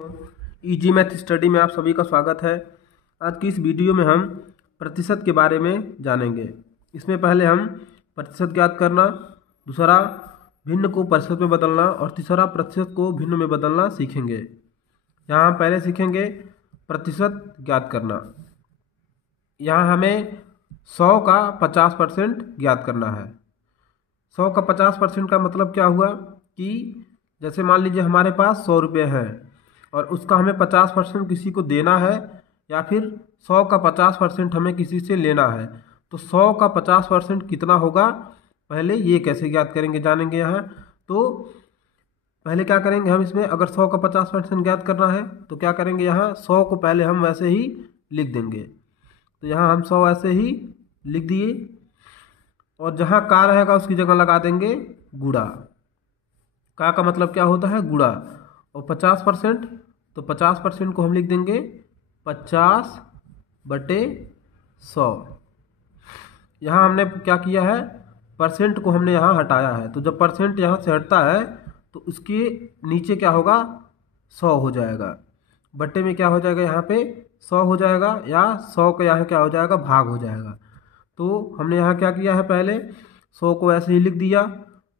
Easy math study में आप सभी का स्वागत है। आज की इस वीडियो में हम प्रतिशत के बारे में जानेंगे। इसमें पहले हम प्रतिशत ज्ञात करना, दूसरा भिन्न को प्रतिशत में बदलना और तीसरा प्रतिशत को भिन्न में बदलना सीखेंगे। यहाँ हम पहले सीखेंगे प्रतिशत ज्ञात करना। यहाँ हमें 100 का 50% ज्ञात करना है। 100 का 50% का मतलब क्या हुआ कि जैसे मान लीजिए हमारे पास 100 रुपये हैं और उसका हमें 50% किसी को देना है, या फिर 100 का 50% हमें किसी से लेना है, तो 100 का 50% कितना होगा, पहले ये कैसे ज्ञात करेंगे जानेंगे। यहाँ तो पहले क्या करेंगे हम, इसमें अगर 100 का 50% ज्ञात करना है तो क्या करेंगे, यहाँ 100 को पहले हम वैसे ही लिख देंगे। तो यहाँ हम 100 ऐसे ही लिख दिए और जहाँ का रहेगा उसकी जगह लगा देंगे गुणा। का मतलब क्या होता है, गुणा। और 50%, तो 50% को हम लिख देंगे 50/100। यहाँ हमने क्या किया है, परसेंट को हमने यहाँ हटाया है। तो जब परसेंट यहाँ से हटता है तो उसके नीचे क्या होगा, 100 हो जाएगा। बट्टे में क्या हो जाएगा, यहाँ पे 100 हो जाएगा, या 100 का यहाँ क्या हो जाएगा, भाग हो जाएगा। तो हमने यहाँ क्या किया है, पहले 100 को ऐसे ही लिख दिया।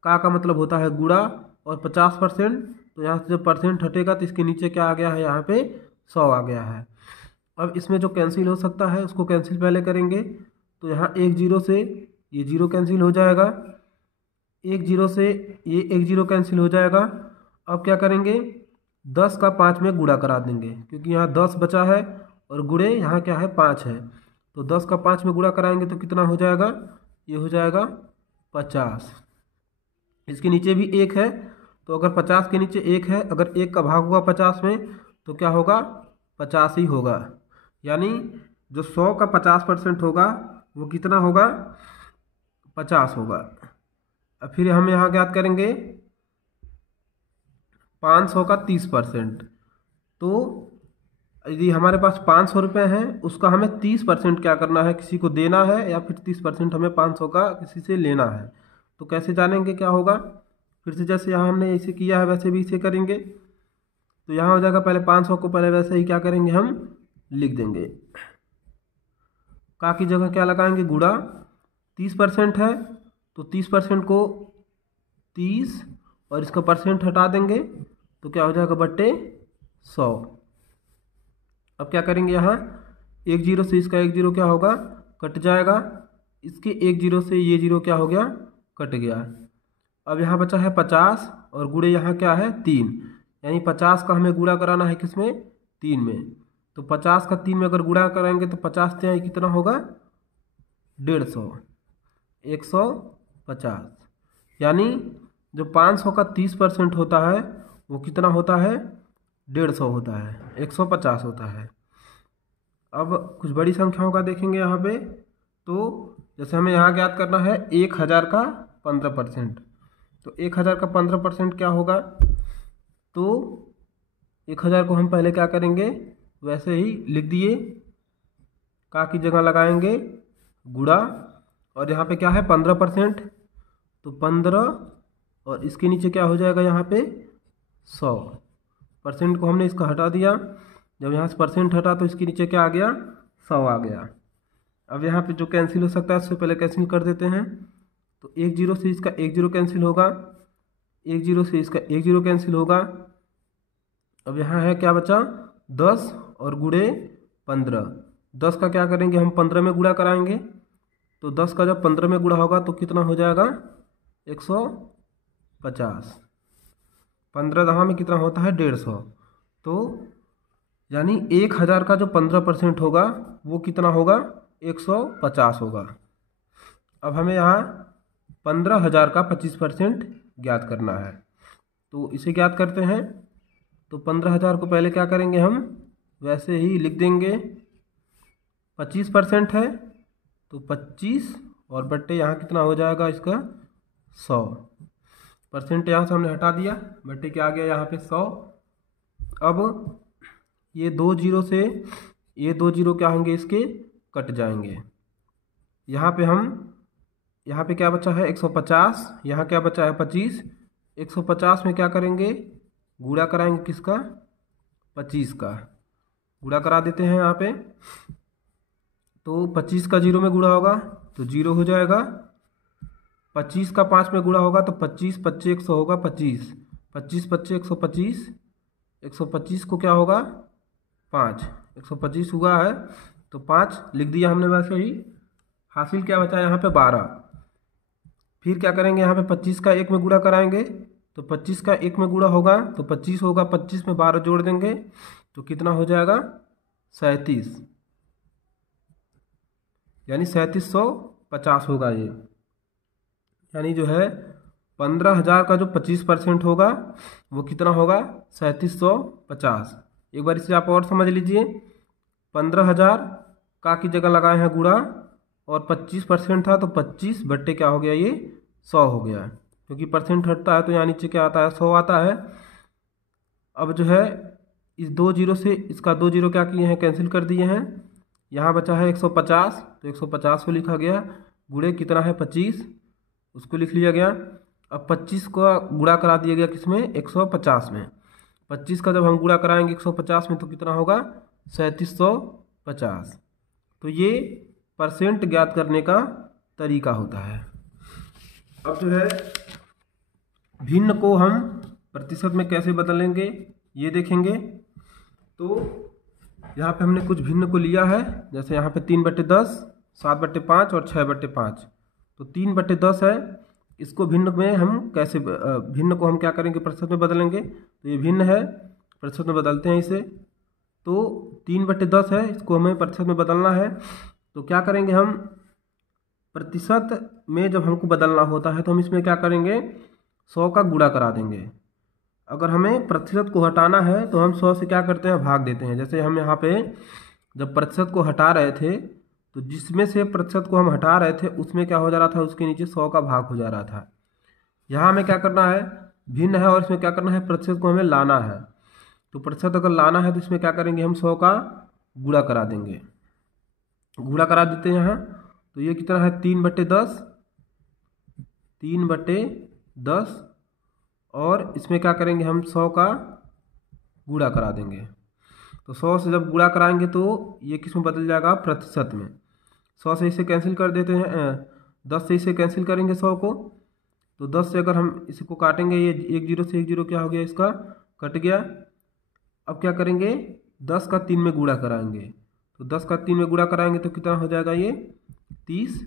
का मतलब होता है गुणा और 50%, तो यहाँ से जब परसेंट हटेगा तो इसके नीचे क्या आ गया है, यहाँ पे 100 आ गया है। अब इसमें जो कैंसिल हो सकता है उसको कैंसिल पहले करेंगे। तो यहाँ एक जीरो से ये जीरो कैंसिल हो जाएगा, एक जीरो से ये एक जीरो कैंसिल हो जाएगा। अब क्या करेंगे, 10 का 5 में गुणा करा देंगे, क्योंकि यहाँ 10 बचा है और गुणे यहाँ क्या है, 5 है। तो 10 का 5 में गुणा कराएंगे तो कितना हो जाएगा, ये हो जाएगा 50। इसके नीचे भी एक है, तो अगर 50 के नीचे एक है, अगर एक का भाग हुआ 50 में तो क्या होगा, 50 ही होगा। यानी जो 100 का 50% होगा वो कितना होगा, 50 होगा। अब फिर हम यहाँ ज्ञात करेंगे 500 का 30%। तो यदि हमारे पास 500 रुपये हैं, उसका हमें 30% क्या करना है, किसी को देना है, या फिर 30% हमें 500 का किसी से लेना है। तो कैसे जानेंगे क्या होगा, फिर से जैसे यहाँ हमने इसे किया है वैसे भी इसे करेंगे। तो यहाँ हो जाएगा, पहले 500 को पहले वैसे ही क्या करेंगे, हम लिख देंगे। का की जगह क्या लगाएंगे, गुणा। 30% है तो 30% को 30 और इसका परसेंट हटा देंगे तो क्या हो जाएगा, बट्टे 100। अब क्या करेंगे, यहाँ एक जीरो से इसका एक जीरो क्या होगा, कट जाएगा। इसके एक जीरो से ये जीरो क्या हो गया, कट गया। अब यहाँ बचा है 50 और गुणे यहाँ क्या है, 3। यानी 50 का हमें गुणा कराना है किसमें, 3 में। तो 50 का 3 में अगर गुणा कराएंगे तो 50 से कितना होगा, 150, 150। यानी जो 500 का 30% होता है वो कितना होता है, 150 होता है, 150 होता है। अब कुछ बड़ी संख्याओं का देखेंगे यहाँ पे। तो जैसे हमें यहाँ ज्ञात करना है 1000 का 15%। तो 1000 का 15% क्या होगा, तो 1000 को हम पहले क्या करेंगे, वैसे ही लिख दिए। का की जगह लगाएंगे गुणा, और यहाँ पे क्या है 15%, तो 15 और इसके नीचे क्या हो जाएगा, यहाँ पे 100। परसेंट को हमने इसका हटा दिया, जब यहाँ से परसेंट हटा तो इसके नीचे क्या आ गया, 100 आ गया। अब यहाँ पे जो कैंसिल हो सकता है उससे पहले कैंसिल कर देते हैं। तो एक जीरो से इसका एक जीरो कैंसिल होगा, एक जीरो से इसका एक जीरो कैंसिल होगा। अब यहाँ है क्या बचा, 10 और गुणे 15। 10 का क्या करेंगे, हम 15 में गुणा कराएंगे। तो 10 का जब 15 में गुणा होगा तो कितना हो जाएगा, 150। 15 दहा में कितना होता है, 150। तो यानी 1000 का जो 15% होगा वो कितना होगा, 150 होगा। अब हमें यहाँ 15,000 का 25% ज्ञात करना है। तो इसे ज्ञात करते हैं। तो 15,000 को पहले क्या करेंगे, हम वैसे ही लिख देंगे। 25% है तो 25 और बट्टे यहाँ कितना हो जाएगा इसका, 100। परसेंट यहाँ से हमने हटा दिया, बट्टे क्या आ गया यहाँ पे 100। अब ये दो जीरो से ये दो जीरो क्या होंगे, इसके कट जाएंगे। यहाँ पे क्या बचा है, 150। यहाँ क्या बचा है, 25। 150 में क्या करेंगे, गुणा कराएंगे किसका, 25 का गुणा करा देते हैं यहाँ पे। तो 25 का 0 में गुणा होगा तो 0 हो जाएगा। 25 का 5 में गुणा होगा तो 25 25 100 होगा 25। 25 25 125। 125 को क्या होगा 5। 125 हुआ है तो 5 लिख दिया हमने वैसे ही। हासिल क्या बचा यहाँ पे 12। फिर क्या करेंगे यहाँ पे 25 का 1 में गुणा कराएंगे तो 25 का 1 में गुणा होगा तो 25 होगा। 25 में 12 जोड़ देंगे तो कितना हो जाएगा 37, यानी 3750 होगा ये। यानी जो है 15,000 का जो 25% होगा वो कितना होगा 3750। एक बार इसे आप और समझ लीजिए। 15,000 का की जगह लगाए हैं गुणा और 25% था तो 25 बट्टे क्या हो गया ये 100 हो गया, क्योंकि परसेंट हटता है तो यहाँ नीचे क्या आता है 100 आता है। अब जो है इस 2 जीरो से इसका 2 जीरो क्या किए हैं कैंसिल कर दिए हैं। यहाँ बचा है 150 तो 150 को लिखा गया। गुणे कितना है 25 उसको लिख लिया गया। अब 25 का गुणा करा दिया गया किसमें 150 में। 25 का जब हम गुणा कराएंगे 150 में तो कितना होगा 3750। तो ये परसेंट ज्ञात करने का तरीका होता है। अब जो है भिन्न को हम प्रतिशत में कैसे बदलेंगे ये देखेंगे। तो यहाँ पे हमने कुछ भिन्न को लिया है, जैसे यहाँ पे 3/10, 7/5 और 6/5। तो 3/10 है, इसको भिन्न में हम कैसे भिन्न को हम क्या करेंगे प्रतिशत में बदलेंगे। तो ये भिन्न है प्रतिशत में बदलते हैं इसे। तो 3/10 है, इसको हमें प्रतिशत में बदलना है। तो क्या करेंगे हम प्रतिशत में जब हमको बदलना होता है तो हम इसमें क्या करेंगे 100 का गुणा करा देंगे। अगर हमें प्रतिशत को हटाना है तो हम 100 से क्या करते हैं भाग देते हैं। जैसे हम यहाँ पे जब प्रतिशत को हटा रहे थे तो जिसमें से प्रतिशत को हम हटा रहे थे उसमें क्या हो जा रहा था उसके नीचे 100 का भाग हो जा रहा था। यहाँ हमें क्या करना है भिन्न है और इसमें क्या करना है प्रतिशत को हमें लाना है। तो प्रतिशत अगर लाना है तो इसमें क्या करेंगे हम 100 का गुणा करा देंगे। गुणा करा देते हैं यहाँ तो ये कितना है 3/10, 3/10 और इसमें क्या करेंगे हम 100 का गुणा करा देंगे। तो 100 से जब गुणा कराएंगे तो ये किस में बदल जाएगा प्रतिशत में। 100 से इसे कैंसिल कर देते हैं, 10 से इसे कैंसिल करेंगे 100 को। तो 10 से अगर हम इसको काटेंगे ये 1 जीरो से 1 जीरो क्या हो गया इसका कट गया। अब क्या करेंगे 10 का 3 में गुणा कराएंगे। तो 10 का 3 में गुणा कराएंगे तो कितना हो जाएगा ये 30।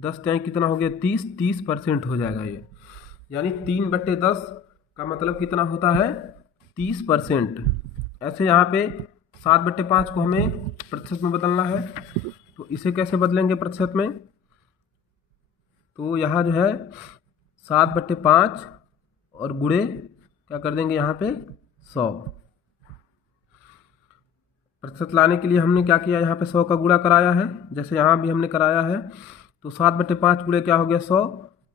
10 टाइम कितना हो गया 30% हो जाएगा ये। यानी 3/10 का मतलब कितना होता है 30%। ऐसे यहाँ पे 7/5 को हमें प्रतिशत में बदलना है। तो इसे कैसे बदलेंगे प्रतिशत में। तो यहाँ जो है 7/5 और गुणे क्या कर देंगे यहाँ पे 100। प्रतिशत लाने के लिए हमने क्या किया यहाँ पे 100 का गुणा कराया है, जैसे यहाँ भी हमने कराया है। तो 7/5 गुणे क्या हो गया 100।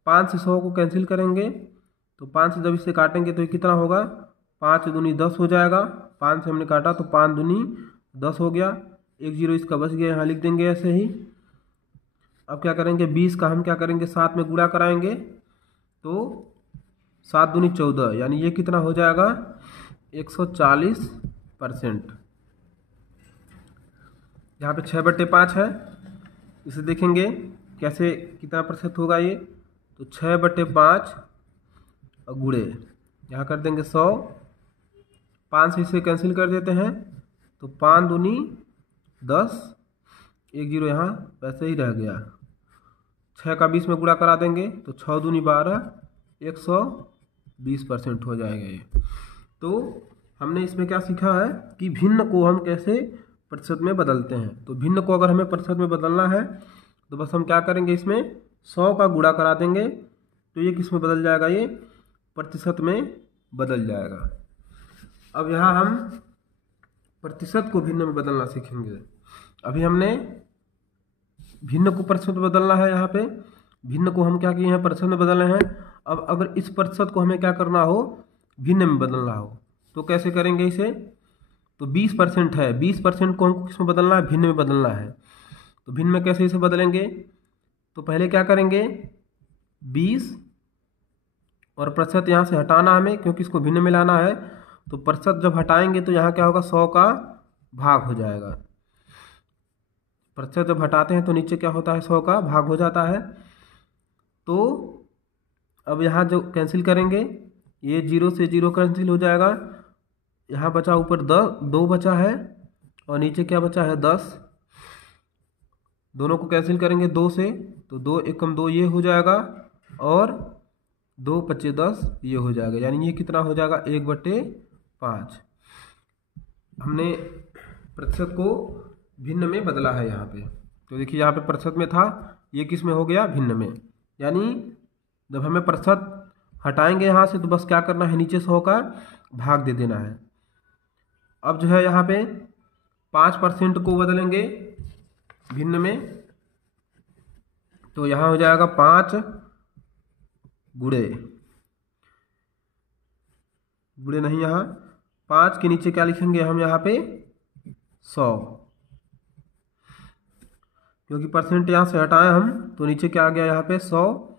5 से 100 को कैंसिल करेंगे तो 5 से जब इसे काटेंगे तो ये कितना होगा 5 दूनी 10 हो जाएगा। 5 से हमने काटा तो 5 दूनी 10 हो गया। 1 जीरो इसका बच गया, यहाँ लिख देंगे ऐसे ही। अब क्या करेंगे 20 का हम क्या करेंगे 7 में गुणा कराएंगे तो 7 दूनी 14, यानी ये कितना हो जाएगा 140%। यहाँ पे 6/5 है, इसे देखेंगे कैसे कितना प्रतिशत होगा ये। तो 6/5 और गुणे यहाँ कर देंगे 100। 5 से इसे कैंसिल कर देते हैं तो 5 दूनी 10, 1 जीरो यहाँ वैसे ही रह गया। 6 का 20 में गुणा करा देंगे तो 6 दूनी 12, 120% हो जाएगा ये। तो हमने इसमें क्या सीखा है कि भिन्न को हम कैसे प्रतिशत में बदलते हैं। तो भिन्न को अगर हमें प्रतिशत में बदलना है तो बस हम क्या करेंगे इसमें 100 का गुणा करा देंगे तो ये किस में बदल जाएगा ये प्रतिशत में बदल जाएगा। अब यहाँ हम प्रतिशत को भिन्न में बदलना सीखेंगे। अभी हमने भिन्न को प्रतिशत में बदलना है, यहाँ पे भिन्न को हम क्या किए हैं प्रतिशत में बदलने हैं। अब अगर इस प्रतिशत को हमें क्या करना हो भिन्न में बदलना हो तो कैसे करेंगे इसे। तो 20% है, 20% को हमको किस में बदलना है भिन्न में बदलना है। तो भिन्न में कैसे इसे बदलेंगे। तो पहले क्या करेंगे 20 और प्रतिशत यहाँ से हटाना हमें क्योंकि इसको भिन्न में लाना है। तो प्रतिशत जब हटाएंगे तो यहाँ क्या होगा, 100 का भाग हो जाएगा। प्रतिशत जब हटाते हैं तो नीचे क्या होता है, 100 का भाग हो जाता है। तो अब यहाँ जो कैंसिल करेंगे, ये 0 से 0 कैंसिल हो जाएगा। यहाँ बचा ऊपर 2 बचा है और नीचे क्या बचा है, 10। दोनों को कैंसिल करेंगे 2 से, तो 2 एकम 2 ये हो जाएगा और 2 पच्चे 10 ये हो जाएगा। यानी ये कितना हो जाएगा, 1/5। हमने प्रतिशत को भिन्न में बदला है यहाँ पे। तो देखिए यहाँ पे प्रतिशत में था, ये किस में हो गया, भिन्न में। यानी जब हमें प्रतिशत हटाएंगे यहाँ से तो बस क्या करना है, नीचे 100 का भाग दे देना है। अब जो है यहाँ पे 5% को बदलेंगे भिन्न में, तो यहाँ हो जाएगा 5 गुणे नहीं, यहाँ 5 के नीचे क्या लिखेंगे हम यहाँ पे, 100, क्योंकि परसेंट यहाँ से हटाए हम तो नीचे क्या आ गया यहाँ पे, 100।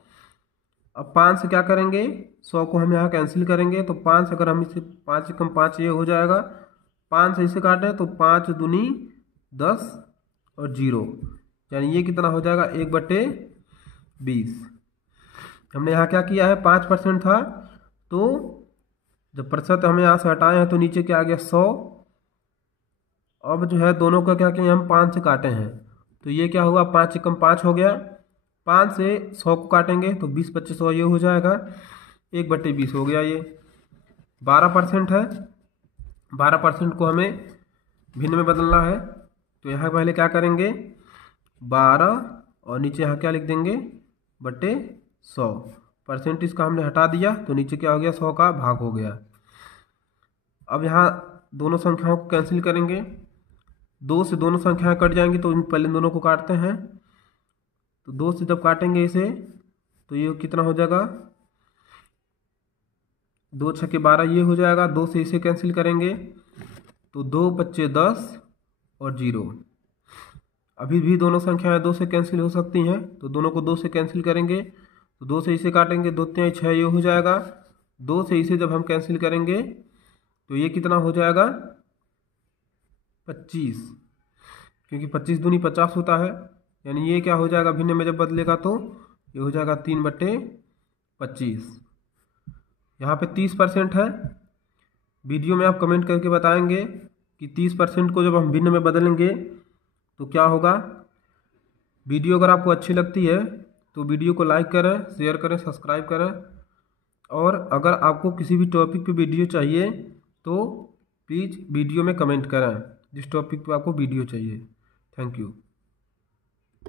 अब 5 से क्या करेंगे, 100 को हम यहाँ कैंसिल करेंगे, तो 5 अगर हम इसे 5 कम 5 ये हो जाएगा। 5 से इसे काटें तो 5 दूनी 10 और 0, यानी ये कितना हो जाएगा, 1/20। हमने यहाँ क्या किया है, 5% था, तो जब प्रतिशत हमें यहाँ से हटाए हैं तो नीचे क्या आ गया, 100। अब जो है दोनों का क्या किया, हम 5 से काटे हैं, तो ये क्या हुआ, 5 एकम 5 हो गया। 5 से 100 को काटेंगे तो 20 25 100 ये हो जाएगा, 1/20 हो गया। ये 12% है, 12% को हमें भिन्न में बदलना है। तो यहाँ पहले क्या करेंगे, 12 और नीचे यहाँ क्या लिख देंगे, /100। परसेंटेज का हमने हटा दिया तो नीचे क्या हो गया, 100 का भाग हो गया। अब यहाँ दोनों संख्याओं को कैंसिल करेंगे, 2 से दोनों संख्याएं कट जाएंगी, तो पहले दोनों को काटते हैं। तो 2 से जब काटेंगे इसे तो ये कितना हो जाएगा, 2 छक्के 12 ये हो जाएगा। 2 से इसे कैंसिल करेंगे तो 2 पच्चे 10 और 0। अभी भी दोनों संख्याएं 2 से कैंसिल हो सकती हैं, तो दोनों को 2 से कैंसिल करेंगे, तो 2 से इसे काटेंगे, 2 तिहाई 6 ये हो जाएगा। 2 से इसे जब हम कैंसिल करेंगे तो ये कितना हो जाएगा, 25, क्योंकि 25 दूनी 50 होता है। यानी ये क्या हो जाएगा, भिन्न में जब बदलेगा तो ये हो जाएगा 3/25। यहाँ पे 30% है। वीडियो में आप कमेंट करके बताएंगे कि 30% को जब हम भिन्न में बदलेंगे तो क्या होगा। वीडियो अगर आपको अच्छी लगती है तो वीडियो को लाइक करें, शेयर करें, सब्सक्राइब करें। और अगर आपको किसी भी टॉपिक पे वीडियो चाहिए तो प्लीज़ वीडियो में कमेंट करें जिस टॉपिक पे आपको वीडियो चाहिए। Thank you.